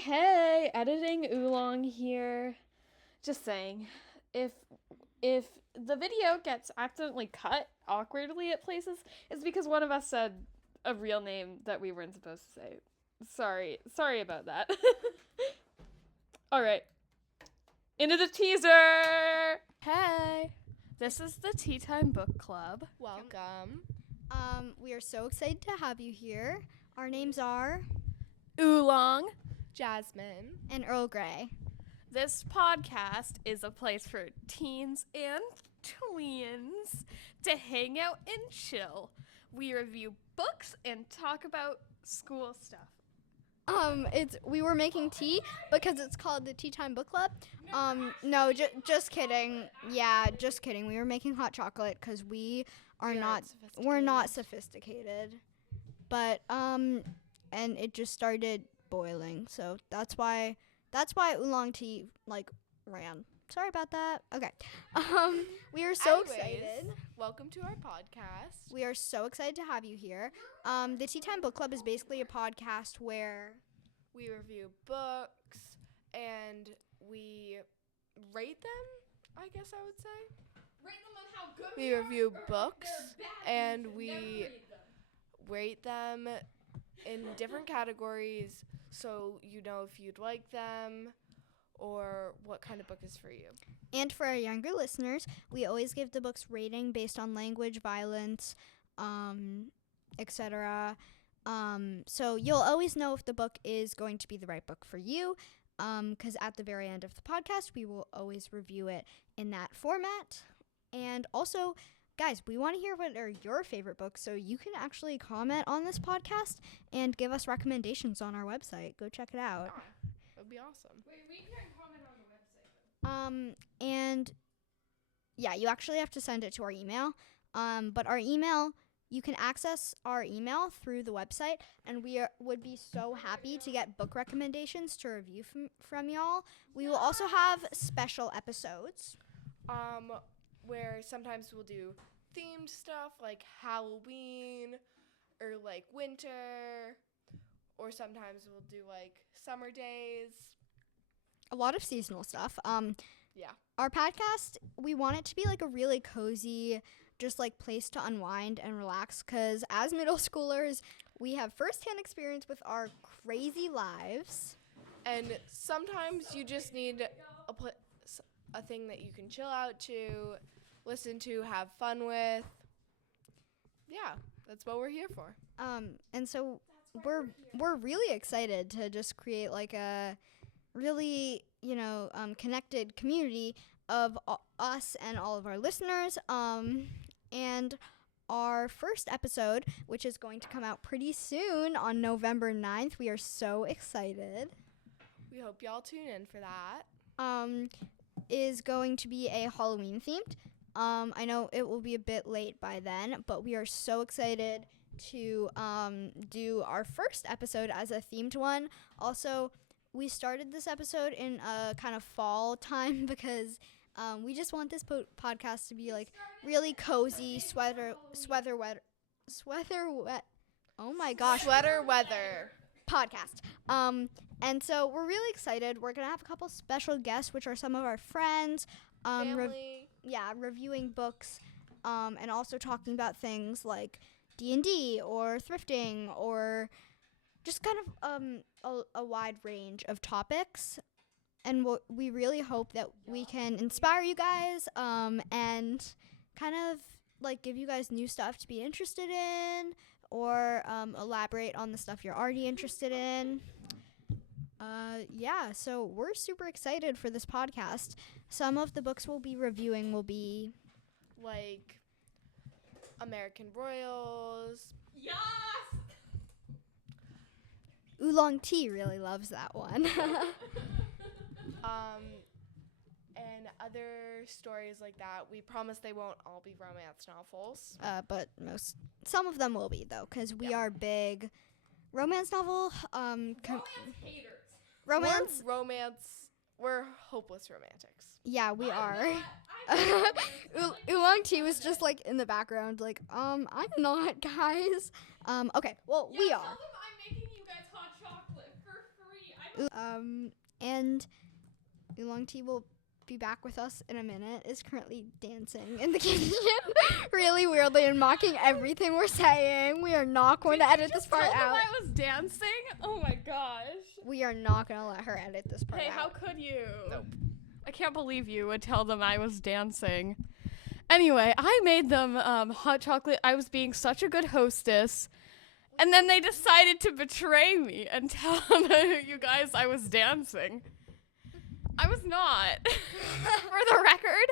Hey, editing oolong here. Just saying, if the video gets accidentally cut awkwardly at places, it's because one of us said a real name that we weren't supposed to say. Sorry about that. All right, into the teaser. Hey, this is the Teatime Book Club. Welcome. We are so excited to have you here. Our names are Oolong. Jasmine. and Earl Grey. This podcast is a place for teens and tweens to hang out and chill. We review books and talk about school stuff. We were making tea because it's called the Teatime Book Club. Just kidding. Yeah, just kidding. We were making hot chocolate because we're not sophisticated. But and it just started boiling, so that's why oolong tea ran. Sorry about that. Okay. We are so excited. Welcome to our podcast. We are so excited to have you here. The Teatime Book Club is basically a podcast where we review books and we rate them, I guess I would say. Rate them on how good we review books and never we read them. rate them in different categories so you know if you'd like them or what kind of book is for you. And for our younger listeners, we always give the books rating based on language, violence, etc. So you'll always know if the book is going to be the right book for you, because at the very end of the podcast, we will always review it in that format. And also, guys, we want to hear what are your favorite books, so you can actually comment on this podcast and give us recommendations on our website. Go check it out. That would be awesome. Wait, we can comment on the website. And yeah, you actually have to send it to our email. But our email, you can access our email through the website, and we would be so happy to get book recommendations to review from y'all. We will also have special episodes. Where sometimes we'll do themed stuff like Halloween or like winter, or sometimes we'll do like summer days. A lot of seasonal stuff. Yeah. Our podcast, we want it to be like a really cozy, just like place to unwind and relax, because as middle schoolers, we have firsthand experience with our crazy lives. And sometimes you just need a thing that you can chill out to, listen to, have fun with. Yeah, that's what we're here for. And so we're really excited to just create like a really, connected community of us and all of our listeners. And our first episode, which is going to come out pretty soon on November 9th, we are so excited. We hope y'all tune in for that. Is going to be a Halloween themed. I know it will be a bit late by then, but we are so excited to do our first episode as a themed one. Also, we started this episode in a kind of fall time because we just want this podcast to be like really cozy, sweater wet. Oh my gosh, Sweater weather podcast. And so we're really excited. We're gonna have a couple special guests, which are some of our friends. family. Reviewing books, and also talking about things like D&D or thrifting or just kind of a wide range of topics. And we really hope that we can inspire you guys and kind of like give you guys new stuff to be interested in, or elaborate on the stuff you're already interested in. So we're super excited for this podcast. Some of the books we'll be reviewing will be like American Royals. Yes! Oolong Tea really loves that one. And other stories like that. We promise they won't all be romance novels. But some of them will be, though, because we are big romance novel. Romance haters. Romance. We're hopeless romantics. Yeah, we are. I'm Oolong Tea was just like in the background, like, I'm not, guys. Okay, well, we are. Tell them I'm making you guys hot chocolate for free. I'm And Oolong Tea will be back with us in a minute. Is currently dancing in the kitchen really weirdly and mocking everything we're saying. We are not going to edit this part out. I was dancing? Oh my gosh. We are not going to let her edit this part Hey, out. how could you? Nope. I can't believe you would tell them I was dancing. Anyway, I made them hot chocolate. I was being such a good hostess. And then they decided to betray me and tell you guys I was dancing. I was not, for the record.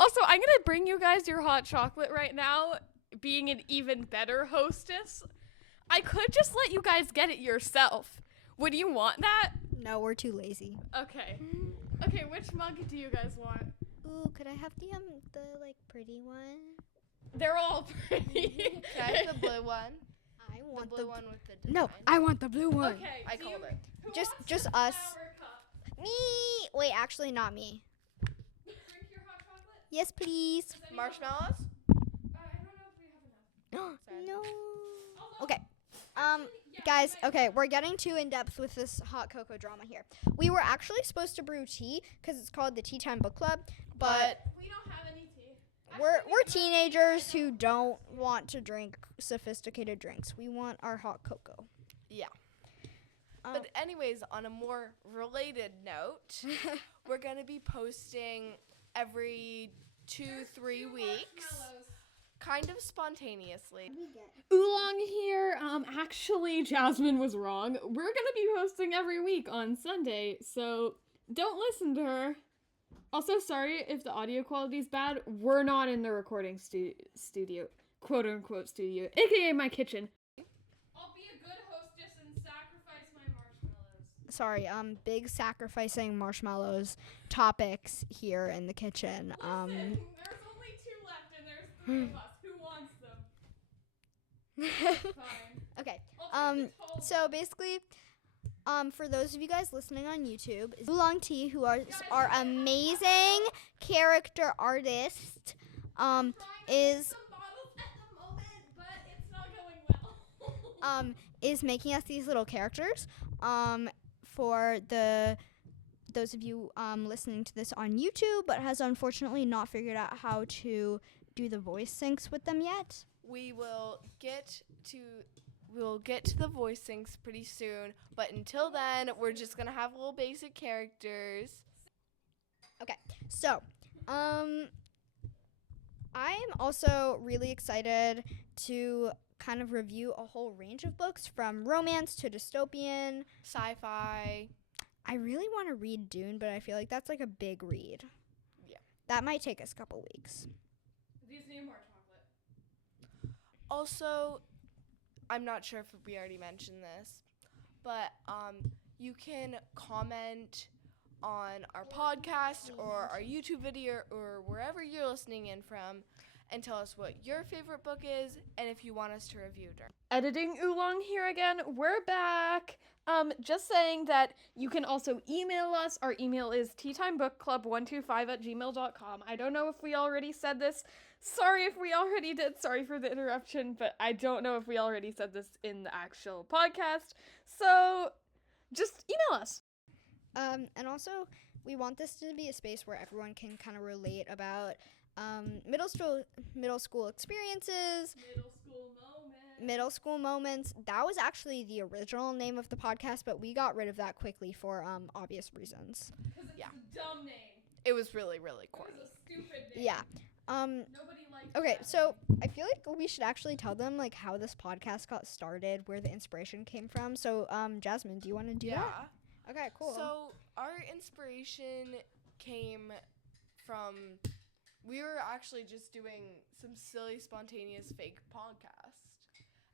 Also, I'm going to bring you guys your hot chocolate right now, being an even better hostess. I could just let you guys get it yourself. Would you want that? No, we're too lazy. Okay. Okay, which mug do you guys want? Ooh, could I have the like pretty one? They're all pretty. Can I have the blue one? I want The blue one with the design. No, I want the blue one. Okay. I called it. Who Just- wants just the us. sour cup? Me. Wait, actually not me. Drink your hot chocolate? Yes, please. Does anyone Marshmallows? want- I don't know if we have enough. Sorry. No. Although- Okay. Actually, yeah, Guys, you might- okay, we're getting too in depth with this hot cocoa drama here. We were actually supposed to brew tea because it's called the Teatime Book Club, but we don't have any tea. we're teenagers who don't want to drink sophisticated drinks. We want our hot cocoa. Yeah. Um, But anyways, on a more related note, we're going to be posting every 2-3 weeks, kind of spontaneously. Oolong here. Actually, Jasmine was wrong. We're gonna be posting every week on Sunday, so don't listen to her. Also, sorry if the audio quality is bad. We're not in the recording studio, quote unquote studio, aka my kitchen. I'll be a good hostess and sacrifice my marshmallows. Sorry, big sacrificing marshmallows topics here in the kitchen. Listen, there's only 2 left and there's 3 of us. Who wants them? Fine. Okay. I'll take the tall So basically, for those of you guys listening on YouTube, is Oolong Tea, who are our amazing character artist, is some bottles at the moment, but it's not going well. is making us these little characters. For those of you listening to this on YouTube, but has unfortunately not figured out how to do the voice syncs with them yet. We'll get to the voice syncs pretty soon, but until then, we're just going to have little basic characters. Okay, so, I'm also really excited to kind of review a whole range of books from romance to dystopian. Sci-fi. I really want to read Dune, but I feel like that's like a big read. Yeah. That might take us a couple weeks. These need more chocolate. Also, I'm not sure if we already mentioned this, but you can comment on our podcast or our YouTube video or wherever you're listening in from and tell us what your favorite book is and if you want us to review it. Editing Oolong here again. We're back. Just saying that you can also email us. Our email is teatimebookclub125@gmail.com. I don't know if we already said this. Sorry if we already did. Sorry for the interruption, but I don't know if we already said this in the actual podcast. So just email us. And also, we want this to be a space where everyone can kind of relate about middle school experiences, middle school moments. That was actually the original name of the podcast, but we got rid of that quickly for obvious reasons. Because it's Yeah. a dumb name. It was really, really corny. It was a stupid name. Yeah. Nobody likes Okay, that so name. I feel like we should actually tell them like how this podcast got started, where the inspiration came from. So, Jasmine, do you want to do that? Okay, cool. So our inspiration came from, we were actually just doing some silly, spontaneous, fake podcast.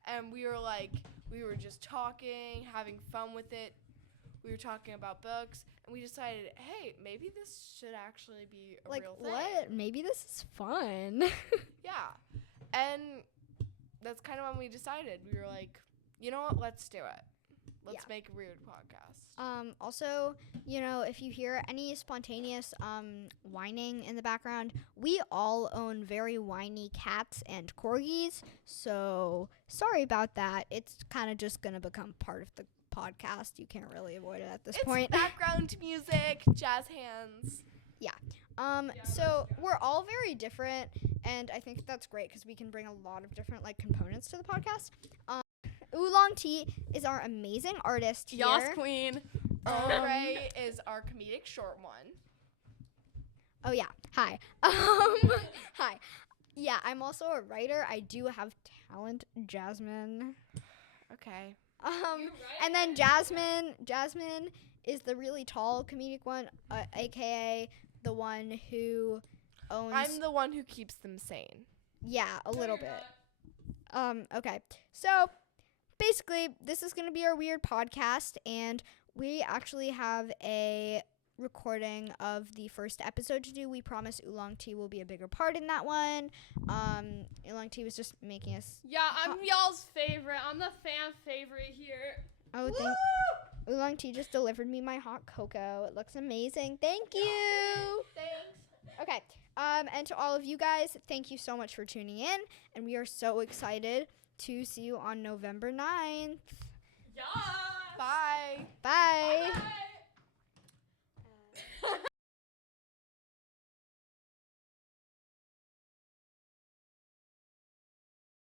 And we were just talking, having fun with it. We were talking about books, and we decided, hey, maybe this should actually be a like, real thing. what? Maybe this is fun. Yeah. And that's kind of when we decided. We were like, you know what? Let's do it. Let's make a weird podcast. Also, you know, if you hear any spontaneous whining in the background, we all own very whiny cats and corgis. So sorry about that. It's kind of just gonna become part of the podcast. You can't really avoid it at this It's point. background music, jazz hands. So we're all very different, and I think that's great because we can bring a lot of different like components to the podcast. Oolong Tea is our amazing artist here. Yas queen. Earl Grey is our comedic short one. Oh yeah. Hi. Hi. Yeah, I'm also a writer. I do have talent, Jasmine. Okay. And then Jasmine is the really tall comedic one, aka the one who owns. I'm the one who keeps them sane. Yeah, a little bit. Okay. So basically, this is going to be our weird podcast, and we actually have a recording of the first episode to do. We promise Oolong Tea will be a bigger part in that one. Oolong Tea was just making us. Yeah, I'm y'all's favorite. I'm the fan favorite here. Oh, Oolong Tea just delivered me my hot cocoa. It looks amazing. Thank you. Thanks. Okay. And to all of you guys, thank you so much for tuning in, and we are so excited to see you on November 9th. Yeah. Bye. Bye. Bye.